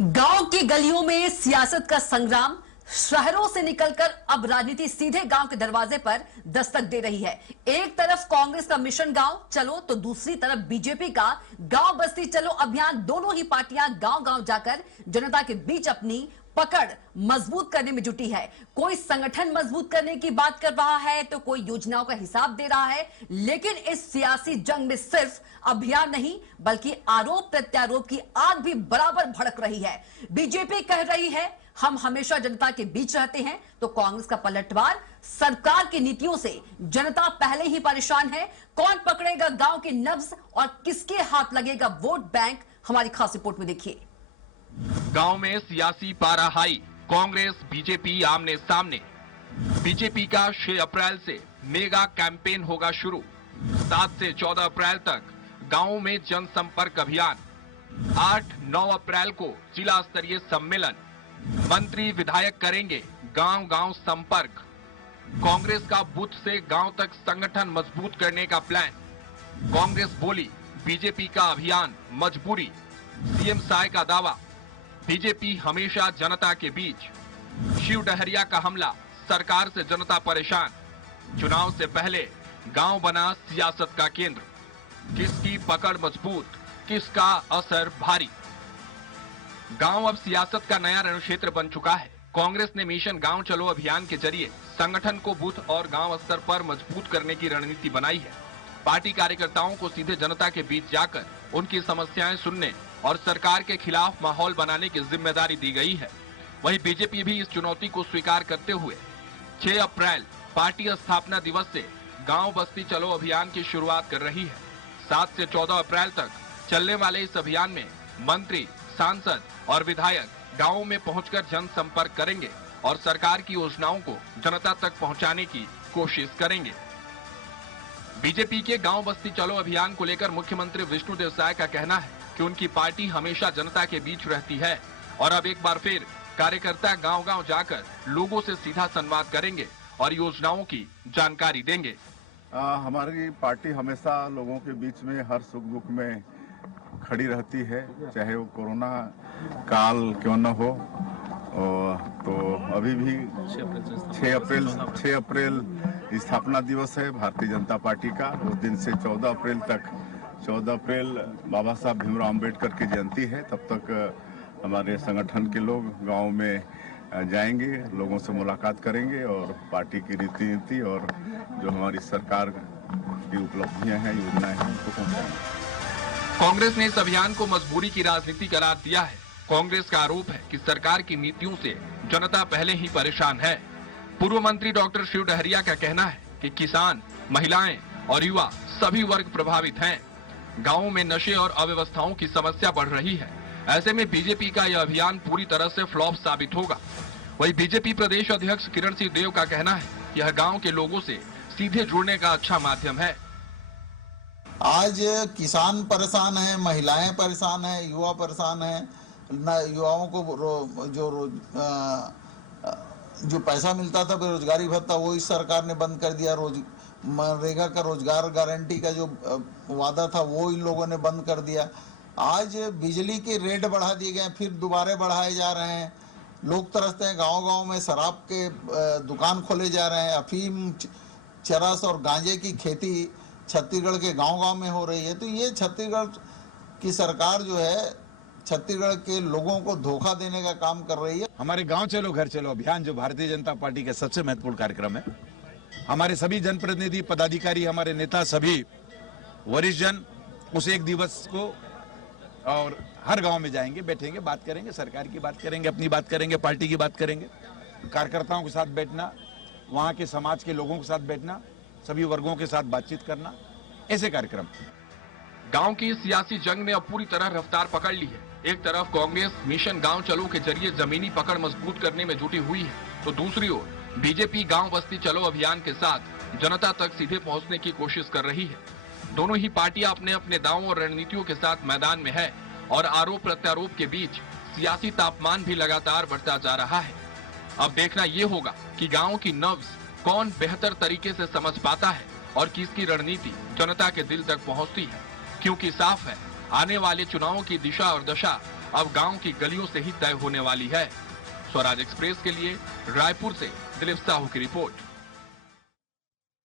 गांव की गलियों में सियासत का संग्राम शहरों से निकलकर अब राजनीति सीधे गांव के दरवाजे पर दस्तक दे रही है। एक तरफ कांग्रेस का मिशन गांव चलो तो दूसरी तरफ बीजेपी का गांव बस्ती चलो अभियान। दोनों ही पार्टियां गांव-गांव जाकर जनता के बीच अपनी पकड़ मजबूत करने में जुटी है। कोई संगठन मजबूत करने की बात कर रहा है तो कोई योजनाओं का हिसाब दे रहा है, लेकिन इस सियासी जंग में सिर्फ अभियान नहीं बल्कि आरोप प्रत्यारोप की आग भी बराबर भड़क रही है। बीजेपी कह रही है हम हमेशा जनता के बीच रहते हैं, तो कांग्रेस का पलटवार सरकार की नीतियों से जनता पहले ही परेशान है। कौन पकड़ेगा गांव की नब्ज और किसके हाथ लगेगा वोट बैंक, हमारी खास रिपोर्ट में देखिए। गांव में सियासी पारा हाई, कांग्रेस बीजेपी आमने सामने। बीजेपी का 6 अप्रैल से मेगा कैंपेन होगा शुरू। 7 से 14 अप्रैल तक गांवों में जनसंपर्क अभियान। 8-9 अप्रैल को जिला स्तरीय सम्मेलन। मंत्री विधायक करेंगे गांव-गांव संपर्क। कांग्रेस का बूथ से गांव तक संगठन मजबूत करने का प्लान। कांग्रेस बोली बीजेपी का अभियान मजबूरी। सीएम साय का दावा, बीजेपी हमेशा जनता के बीच। शिव डहरिया का हमला, सरकार से जनता परेशान। चुनाव से पहले गांव बना सियासत का केंद्र। किसकी पकड़ मजबूत, किसका असर भारी। गांव अब सियासत का नया रणक्षेत्र बन चुका है। कांग्रेस ने मिशन गांव चलो अभियान के जरिए संगठन को बूथ और गांव स्तर पर मजबूत करने की रणनीति बनाई है। पार्टी कार्यकर्ताओं को सीधे जनता के बीच जाकर उनकी समस्याएं सुनने और सरकार के खिलाफ माहौल बनाने की जिम्मेदारी दी गई है। वहीं बीजेपी भी इस चुनौती को स्वीकार करते हुए 6 अप्रैल पार्टी स्थापना दिवस से गांव बस्ती चलो अभियान की शुरुआत कर रही है। 7 से 14 अप्रैल तक चलने वाले इस अभियान में मंत्री, सांसद और विधायक गांवों में पहुंचकर जनसंपर्क करेंगे और सरकार की योजनाओं को जनता तक पहुंचाने की कोशिश करेंगे। बीजेपी के गांव बस्ती चलो अभियान को लेकर मुख्यमंत्री विष्णुदेव साय का कहना है कि उनकी पार्टी हमेशा जनता के बीच रहती है और अब एक बार फिर कार्यकर्ता गांव-गांव जाकर लोगों से सीधा संवाद करेंगे और योजनाओं की जानकारी देंगे। हमारी पार्टी हमेशा लोगों के बीच में हर सुख दुख में खड़ी रहती है, चाहे वो कोरोना काल क्यों न हो। तो अभी भी 6 अप्रैल स्थापना दिवस है भारतीय जनता पार्टी का। उस दिन से 14 अप्रैल तक, 14 अप्रैल बाबा साहब भीमराव अम्बेडकर की जयंती है, तब तक हमारे संगठन के लोग गांव में जाएंगे, लोगों से मुलाकात करेंगे और पार्टी की रीति नीति और जो हमारी सरकार की उपलब्धियां हैं, योजनाएं हैं, उनको पहुंचाएंगे। कांग्रेस ने इस अभियान को मजबूरी की राजनीति करार दिया है। कांग्रेस का आरोप है कि सरकार की नीतियों से जनता पहले ही परेशान है। पूर्व मंत्री डॉक्टर शिव डहरिया का कहना है कि किसान, महिलाएं और युवा सभी वर्ग प्रभावित हैं। गांवों में नशे और अव्यवस्थाओं की समस्या बढ़ रही है। ऐसे में बीजेपी का यह अभियान पूरी तरह से फ्लॉप साबित होगा। वहीं बीजेपी प्रदेश अध्यक्ष किरण सिंह देव का कहना है कि यह गांव के लोगों से सीधे जुड़ने का अच्छा माध्यम है। आज किसान परेशान है, महिलाएं परेशान है, युवा परेशान है। युवाओं को जो पैसा मिलता था बेरोजगारी भत्ता, वो इस सरकार ने बंद कर दिया। मनरेगा का रोजगार गारंटी का जो वादा था वो इन लोगों ने बंद कर दिया। आज बिजली के रेट बढ़ा दिए गए, फिर दोबारा बढ़ाए जा रहे हैं। लोग तरसते हैं। गांव-गांव में शराब के दुकान खोले जा रहे हैं। अफीम, चरस और गांजे की खेती छत्तीसगढ़ के गांव-गांव में हो रही है। तो ये छत्तीसगढ़ की सरकार जो है छत्तीसगढ़ के लोगों को धोखा देने का काम कर रही है। हमारे गांव चलो घर चलो अभियान जो भारतीय जनता पार्टी का सबसे महत्वपूर्ण कार्यक्रम है। हमारे सभी जनप्रतिनिधि, पदाधिकारी, हमारे नेता, सभी वरिष्ठ जन उस एक दिवस को और हर गांव में जाएंगे, बैठेंगे, बात करेंगे, सरकार की बात करेंगे, अपनी बात करेंगे, पार्टी की बात करेंगे। कार्यकर्ताओं के साथ बैठना, वहां के समाज के लोगों के साथ बैठना, सभी वर्गों के साथ बातचीत करना, ऐसे कार्यक्रम। गांव की सियासी जंग ने अब पूरी तरह रफ्तार पकड़ ली है। एक तरफ कांग्रेस मिशन गांव चलो के जरिए जमीनी पकड़ मजबूत करने में जुटी हुई है, तो दूसरी ओर बीजेपी गांव बस्ती चलो अभियान के साथ जनता तक सीधे पहुंचने की कोशिश कर रही है। दोनों ही पार्टियां अपने अपने दावों और रणनीतियों के साथ मैदान में है और आरोप प्रत्यारोप के बीच सियासी तापमान भी लगातार बढ़ता जा रहा है। अब देखना ये होगा कि गाँव की नब्ज कौन बेहतर तरीके से समझ पाता है और किसकी रणनीति जनता के दिल तक पहुंचती है, क्योंकि साफ है आने वाले चुनावों की दिशा और दशा अब गांव की गलियों से ही तय होने वाली है। स्वराज एक्सप्रेस के लिए रायपुर से दिलीप साहू की रिपोर्ट।